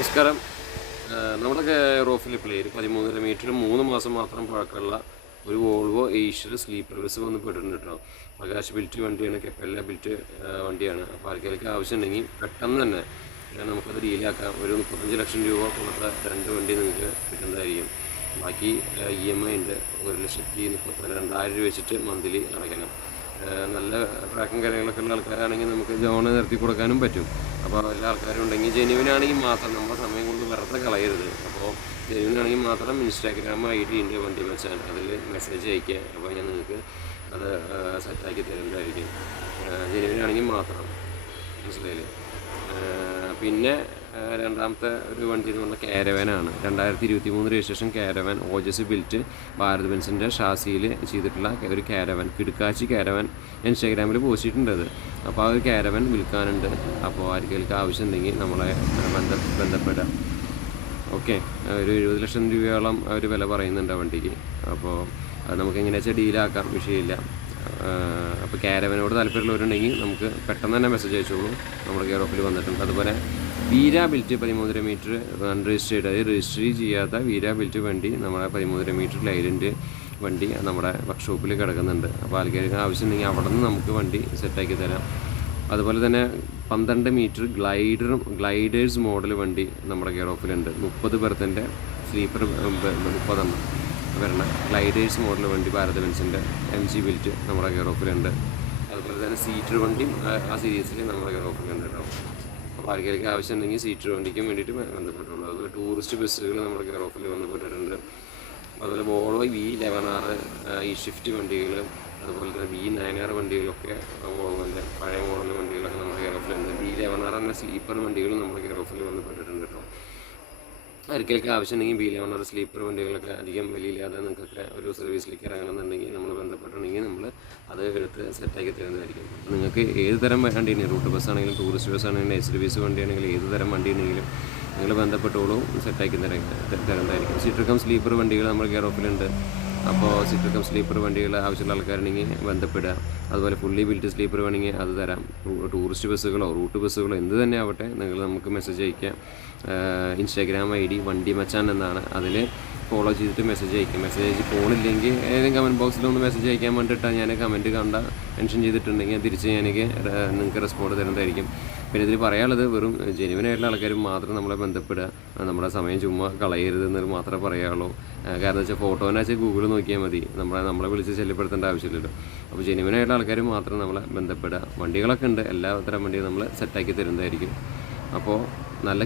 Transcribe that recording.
നമസ്കാരം. നമ്മുടെ കെയർ ഓഫിൽ പ്ലേയിൽ 13.5 മീറ്റർ 3 മാസം മാത്രം പഴക്കമുള്ള ഒരു വോൾവോ ഏഷ്യർ സ്ലീപ്പർ ബസ് വന്ന് പെട്ടിട്ടുണ്ട് കേട്ടോ. പ്രകാശ് ബിൽറ്റ് വണ്ടിയാണ്, കെപ്പല്ല ബിൽറ്റ് വണ്ടിയാണ്. അപ്പോൾ ആർക്കെങ്കിലും ആവശ്യമുണ്ടെങ്കിൽ പെട്ടെന്ന് തന്നെ നമുക്കത് ഡീലാക്കാം. ഒരു 35 ലക്ഷം രൂപ കൊടുത്ത 2 വണ്ടി നിങ്ങൾക്ക് കിട്ടുന്നതായിരിക്കും. ബാക്കി EMI ഉണ്ട്. 1,32,000 രൂപ വെച്ചിട്ട് മന്ത്ലി അടയ്ക്കണം. നല്ല ട്രാക്കും കാര്യങ്ങളൊക്കെ ഉള്ള ആൾക്കാരാണെങ്കിൽ നമുക്ക് ജോണ് നിർത്തി കൊടുക്കാനും പറ്റും. അപ്പോൾ എല്ലാ ആൾക്കാരും ഉണ്ടെങ്കിൽ ജെന്യുവിനാണെങ്കിൽ മാത്രം നമ്മുടെ സമയം കൊണ്ട് വെറുതെ കളയരുത്. അപ്പോൾ ജെന്യുവിനാണെങ്കിൽ മാത്രം Instagram ID ഉണ്ട് വണ്ടി വെച്ചാൽ അതിൽ മെസ്സേജ് അയയ്ക്കുക. അപ്പോൾ ഞാൻ നിങ്ങൾക്ക് അത് സെറ്റാക്കി തരുന്നതായിരിക്കും. ജെന്യുവിനാണെങ്കിൽ മാത്രം, മനസ്സിലായില്ലേ? പിന്നെ രണ്ടാമത്തെ ഒരു വണ്ടി എന്ന് പറഞ്ഞാൽ കാരവാനാണ്. 2023 രജിസ്ട്രേഷൻ കാരവാൻ, ഓജസ് ബിൽറ്റ്, ഭാരത് ബെൻസിൻ്റെ ഷാസിയിൽ ചെയ്തിട്ടുള്ള ഒരു കാരവാൻ, കിടുക്കാച്ചി കാരവാൻ. ഇൻസ്റ്റാഗ്രാമിൽ പോസ്റ്റ് ചെയ്തിട്ടുണ്ട് അത്. അപ്പോൾ ആ ഒരു കാരവാൻ വിൽക്കാനുണ്ട്. അപ്പോൾ ആർക്കെങ്കിലും ആവശ്യമുണ്ടെങ്കിൽ നമ്മളെ ബന്ധപ്പെടാം. ഓക്കെ, ഒരു 70 ലക്ഷം രൂപയോളം അവർ വില പറയുന്നുണ്ട് ആ വണ്ടിക്ക്. അപ്പോൾ അത് നമുക്ക് എങ്ങനെയാ വെച്ചാൽ ഡീലാക്കാം, വിഷയമില്ല. അപ്പോൾ കാരവനോട് താല്പര്യമുള്ളവരുണ്ടെങ്കിൽ നമുക്ക് പെട്ടെന്ന് തന്നെ മെസ്സേജ് അയച്ചോളൂ. നമ്മുടെ കെയർ ഓഫിൽ വന്നിട്ടുണ്ട്. അതുപോലെ വീര ബിൽറ്റ് 13.5 മീറ്റർ അൺരജിസ്റ്റേർഡ്, അതായത് രജിസ്റ്റർ ചെയ്യാത്ത വീര ബിൽറ്റ് വണ്ടി നമ്മുടെ 13.5 മീറ്റർ ലൈലൻറ്റ് വണ്ടി നമ്മുടെ വർക്ക്ഷോപ്പിൽ കിടക്കുന്നുണ്ട്. അപ്പോൾ ആൾക്കാർക്ക് ആവശ്യമുണ്ടെങ്കിൽ അവിടെ നിന്ന് നമുക്ക് വണ്ടി സെറ്റാക്കി തരാം. അതുപോലെ തന്നെ 12 മീറ്റർ ഗ്ലൈഡേഴ്സ് മോഡൽ വണ്ടി നമ്മുടെ കെയർ ഓഫിലുണ്ട്. 30 ബർത്തിൻ്റെ സ്ലീപ്പർ 30 വരണ ഗ്ലൈഡേഴ്സ് മോഡൽ വണ്ടി ഭാരത് ബെൻസിൻ്റെ MG ബിൽറ്റ് നമ്മുടെ കെയർ ഓഫിലുണ്ട്. അതുപോലെ തന്നെ സീറ്റർ വണ്ടിയും ആ സീരീസിൽ നമ്മുടെ കെയർ ഓഫിലുണ്ട് കേട്ടോ. അപ്പോൾ ആൾക്കാർക്ക് ആവശ്യമുണ്ടെങ്കിൽ സീറ്റർ വണ്ടിക്കും വേണ്ടിയിട്ട് ബന്ധപ്പെട്ടുള്ളൂ. അതുപോലെ ടൂറിസ്റ്റ് ബസ്സുകൾ നമ്മുടെ കെയർ ഓഫിൽ ബന്ധപ്പെട്ടിട്ടുണ്ട്. അതുപോലെ വോൾവോ V11R ഈ ഷിഫ്റ്റ് വണ്ടികൾ, അതുപോലെ തന്നെ V9R വണ്ടികളൊക്കെ വോൾവോൻ്റെ പഴയ മോഡൽ വണ്ടികളൊക്കെ നമ്മുടെ കെയർ ഓഫിലുണ്ട്. V11R എന്ന സ്ലീപ്പർ വണ്ടികൾ നമ്മുടെ കെയർ ഓഫിൽ ബന്ധപ്പെട്ടിട്ടുണ്ട് കേട്ടോ. ആർക്കെങ്കിലും ആവശ്യമുണ്ടെങ്കിൽ V11R സ്ലീപ്പർ വണ്ടികളൊക്കെ അധികം വിലയില്ലാതെ നിങ്ങൾക്കൊക്കെ ഒരു സർവീസിലേക്ക് ഇറങ്ങണമെന്നുണ്ടെങ്കിൽ നമ്മൾ ബന്ധപ്പെട്ടുണ്ടെങ്കിൽ നമ്മൾ അത് എടുത്ത് സെറ്റാക്കി തരുന്നതായിരിക്കും. അപ്പോൾ നിങ്ങൾക്ക് ഏത് തരം വണ്ടി ഉണ്ടെങ്കിലും, റൂട്ട് ബസ് ആണെങ്കിലും ടൂറിസ്റ്റ് ബസ് ആണെങ്കിലും എസ് സർവീസ് വണ്ടി ആണെങ്കിലും ഏത് തരം വണ്ടി ഉണ്ടെങ്കിലും നിങ്ങൾ ബന്ധപ്പെട്ടോളൂ, സെറ്റാക്കി തരുന്നതായിരിക്കും. സീറ്റർ സ്ലീപ്പർ വണ്ടികൾ നമ്മുടെ കെയർ ഓഫിലുണ്ട്. അപ്പോൾ സീറ്റർ സ്ലീപ്പർ വണ്ടികൾ ആവശ്യമുള്ള ആൾക്കാരുണ്ടെങ്കിൽ ബന്ധപ്പെടുക. അതുപോലെ ഫുള്ളി ബിൽറ്റ് സ്ലീപ്പർ വേണമെങ്കിൽ അത് തരാം. ടൂറിസ്റ്റ് ബസ്സുകളോ റൂട്ട് ബസ്സുകളോ എന്ത് തന്നെ ആവട്ടെ നിങ്ങൾ നമുക്ക് മെസ്സേജ് അയക്കാം. Instagram ID വണ്ടി മച്ചാൻ എന്നാണ്. അതിൽ ഫോളോ ചെയ്തിട്ട് മെസ്സേജ് അയക്കും. മെസ്സേജ് ഫോണില്ലെങ്കിൽ ഏതെങ്കിലും കമൻറ്റ് ബോക്സിലൊന്ന് മെസ്സേജ് അയക്കാൻ വേണ്ടിയിട്ടാണ് ഞാൻ കമൻറ്റ് മെൻഷൻ ചെയ്തിട്ടുണ്ടെങ്കിൽ തിരിച്ച് നിങ്ങൾക്ക് റെസ്പോണ്ട് തരുന്നതായിരിക്കും. പിന്നെ ഇതിൽ പറയാനുള്ളത് വെറും ജെനുവിനായിട്ടുള്ള ആൾക്കാർ മാത്രം നമ്മളെ ബന്ധപ്പെടുക. നമ്മുടെ സമയം ചുമ്മാ കളയരുത് എന്ന് മാത്രമേ പറയാനുള്ളൂ. കാരണം വെച്ചാൽ ഫോട്ടോനെ വെച്ചാൽ ഗൂഗിളിൽ നോക്കിയാൽ മതി, നമ്മളെ വിളിച്ച് ശല്യപ്പെടുത്തേണ്ട ആവശ്യമില്ലല്ലോ. അപ്പോൾ ജെനുവിനായിട്ടുള്ള ആൾക്കാർ മാത്രം നമ്മളെ ബന്ധപ്പെടുക. വണ്ടികളൊക്കെ ഉണ്ട്, എല്ലാ തരം വണ്ടിയും നമ്മൾ സെറ്റാക്കി തരുന്നതായിരിക്കും. അപ്പോൾ നല്ല